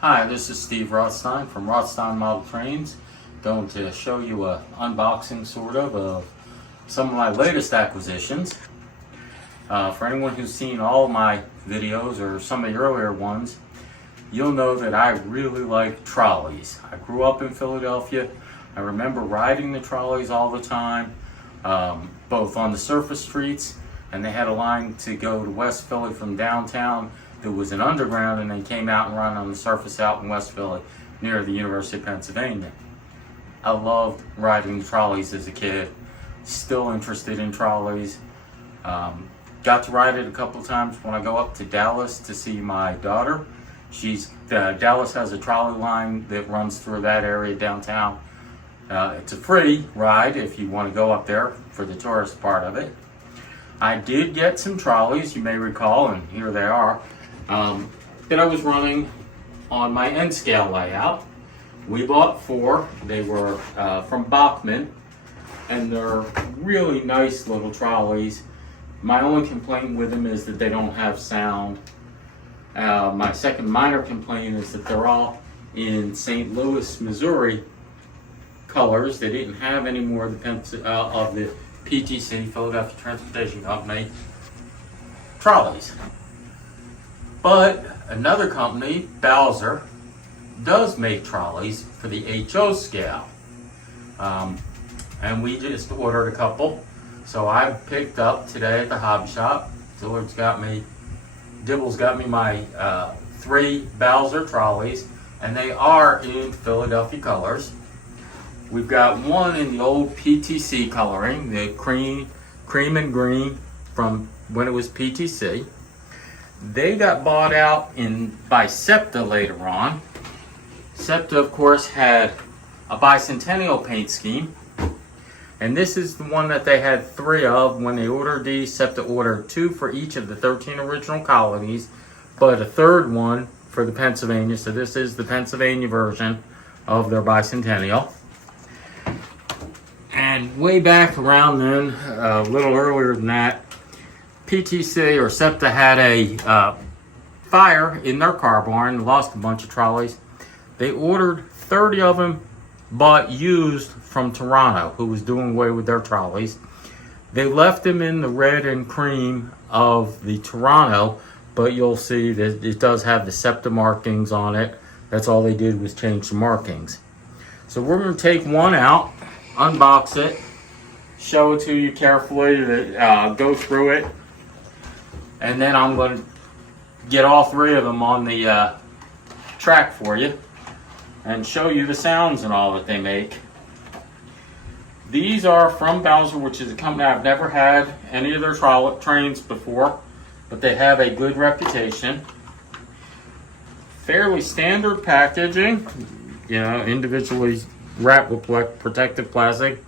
Hi, this is Steve Rothstein from Rothstein Model Trains. Going to show you a unboxing sort of some of my latest acquisitions. For anyone who's seen all my videos or some of the earlier ones, you'll know that I really like trolleys. I grew up in Philadelphia. I remember riding the trolleys all the time, both on the surface streets, and they had a line to go to West Philly from downtown. There was an underground, and they came out and run on the surface out in West Philly near the University of Pennsylvania. I loved riding the trolleys as a kid. Still interested in trolleys. Got to ride it a couple of times when I go up to Dallas to see my daughter. Dallas has a trolley line that runs through that area downtown. It's a free ride if you want to go up there for the tourist part of it. I did get some trolleys, you may recall, and here they are, that I was running on my N scale layout. We bought 4. They were from Bachman, and they're really nice little trolleys. My only complaint with them is that they don't have sound. My second minor complaint is that they're all in St. Louis, Missouri colors. They didn't have any more of the PTC, Philadelphia Transportation Company, trolleys. But another company, Bowser, does make trolleys for the HO scale. And we just ordered a couple. So I picked up today at the hobby shop. Dibble's got me my 3 Bowser trolleys, and they are in Philadelphia colors. We've got one in the old PTC coloring, the cream and green from when it was PTC. They got bought out by Septa later on. Septa, of course, had a bicentennial paint scheme. And this is the one that they had 3 of when they ordered these. Septa ordered 2 for each of the 13 original colonies, but a 3rd one for the Pennsylvania. So this is the Pennsylvania version of their bicentennial. And way back around then, a little earlier than that, PTC or Septa had a fire in their car barn, lost a bunch of trolleys. They ordered 30 of them, but used from Toronto, who was doing away with their trolleys. They left them in the red and cream of the Toronto, but you'll see that it does have the Septa markings on it. That's all they did was change the markings. So we're going to take one out, unbox it, show it to you carefully, go through it, and then I'm going to get all 3 of them on the track for you and show you the sounds and all that they make. These are from Bowser, which is a company I've never had any of their trains before, but they have a good reputation. Fairly standard packaging, individually wrapped with protective plastic.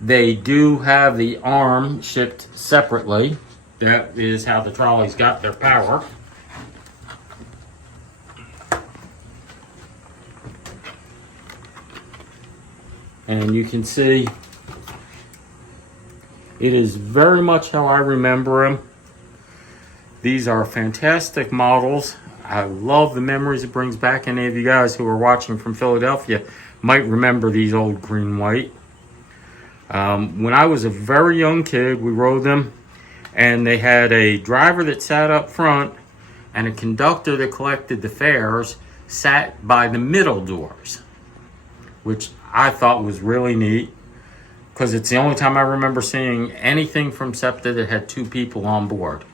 They do have the arm shipped separately. That is how the trolleys got their power. And you can see it is very much how I remember them. These are fantastic models. I love the memories it brings back. Any of you guys who are watching from Philadelphia might remember these old green-white. When I was a very young kid, we rode them, and they had a driver that sat up front and a conductor that collected the fares sat by the middle doors, which I thought was really neat because it's the only time I remember seeing anything from Septa that had 2 people on board,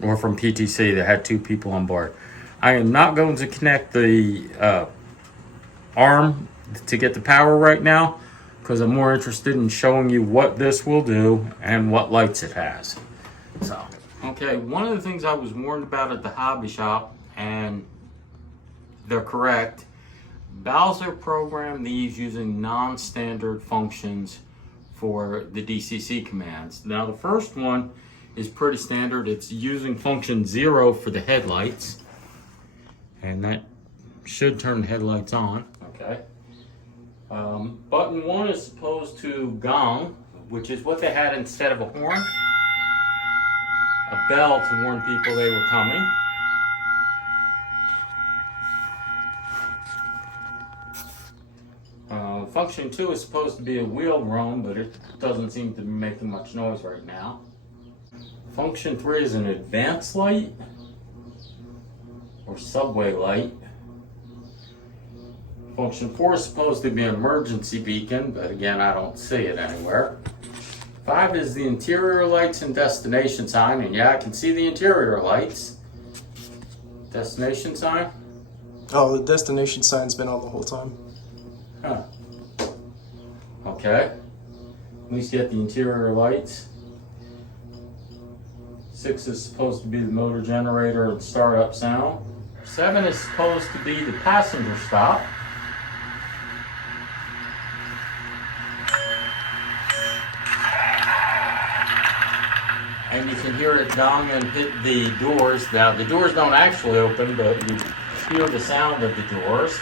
or from PTC that had 2 people on board. I am not going to connect the arm to get the power right now because I'm more interested in showing you what this will do and what lights it has. So, okay, one of the things I was warned about at the hobby shop, and they're correct, Bowser programmed these using non-standard functions for the DCC commands. Now the first one is pretty standard. It's using function 0 for the headlights, and that should turn the headlights on. Okay. Button 1 is supposed to gong, which is what they had instead of a horn. A bell to warn people they were coming. function 2 is supposed to be a wheel roam, but it doesn't seem to be making much noise right now. Function 3 is an advanced light or subway light. Function 4 is supposed to be an emergency beacon, but again, I don't see it anywhere. 5 is the interior lights and destination sign, and yeah, I can see the interior lights. Destination sign? Oh, the destination sign's been on the whole time. Huh. Okay. At least you get the interior lights. 6 is supposed to be the motor generator and startup sound. 7 is supposed to be the passenger stop. And you can hear it gong and hit the doors. Now, the doors don't actually open, but you hear the sound of the doors.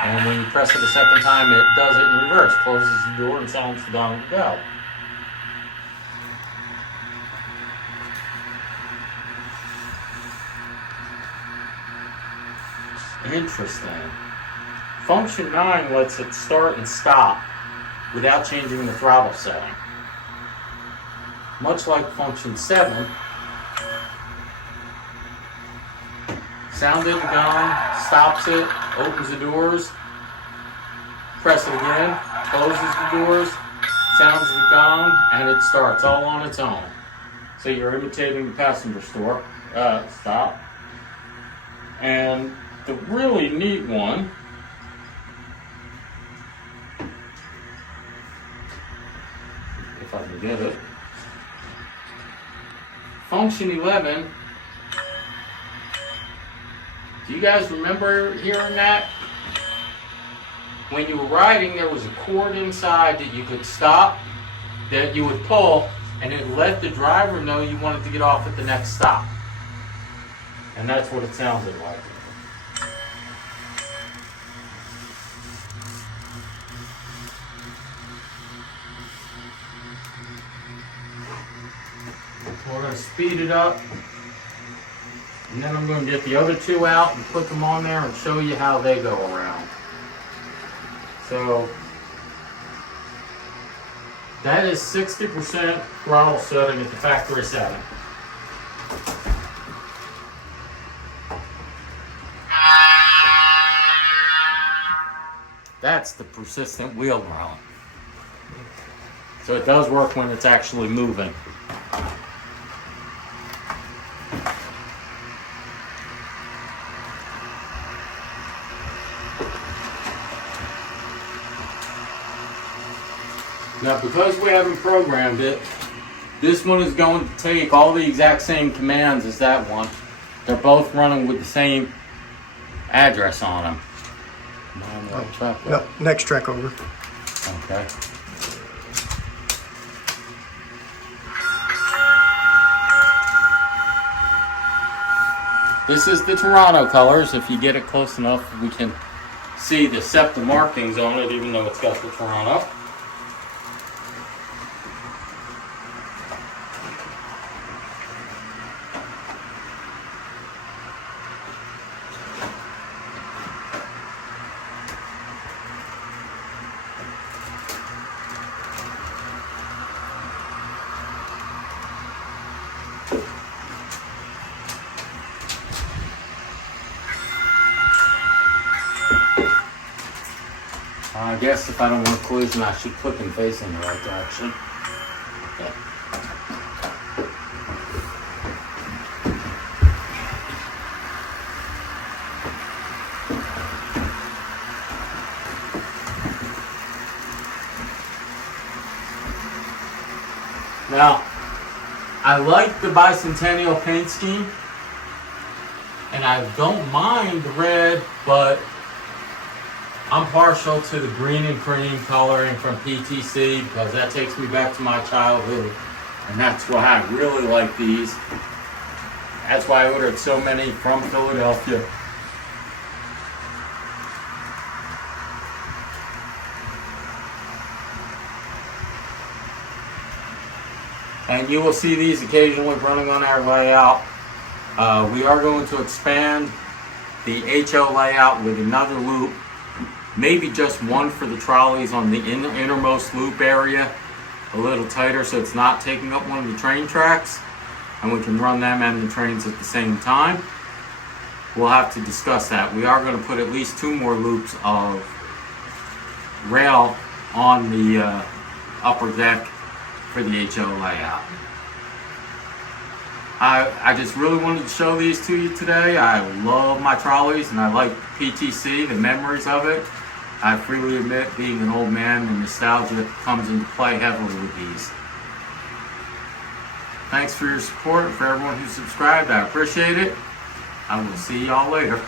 And when you press it a second time, it does it in reverse. Closes the door and sounds the gong to go. Interesting. Function 9 lets it start and stop without changing the throttle setting. Much like function 7, sounded the gong, stops it, opens the doors, press it again, closes the doors, sounds the gong, and it starts all on its own. So you're imitating the passenger stop. And the really neat one if I can get it. Function 11. Do you guys remember hearing that? When you were riding, there was a cord inside that you could stop, that you would pull, and it let the driver know you wanted to get off at the next stop. And that's what it sounded like. We're going to speed it up, and then I'm going to get the other two out and put them on there and show you how they go around. So that is 60% throttle setting at the factory setting. That's the persistent wheel round. So it does work when it's actually moving. Now, because we haven't programmed it, this one is going to take all the exact same commands as that one. They're both running with the same address on them. No, next track over. Okay. This is the Toronto colors. If you get it close enough, we can see the Septa markings on it, even though it's got the Toronto. I guess if I don't want a collision, I should put them facing the right direction. Okay. Now, I like the bicentennial paint scheme, and I don't mind the red, but I'm partial to the green and cream coloring from PCC because that takes me back to my childhood, and that's why I really like these. That's why I ordered so many from Philadelphia. And you will see these occasionally running on our layout. We are going to expand the HO layout with another loop Maybe just one for the trolleys on the innermost loop area, a little tighter so it's not taking up one of the train tracks, and we can run them and the trains at the same time. We'll have to discuss that. We are going to put at least 2 more loops of rail on the upper deck for the HO layout. I just really wanted to show these to you today. I love my trolleys and I like PTC, the memories of it. I freely admit, being an old man, the nostalgia comes into play heavily with these. Thanks for your support. For everyone who subscribed, I appreciate it. I will see y'all later.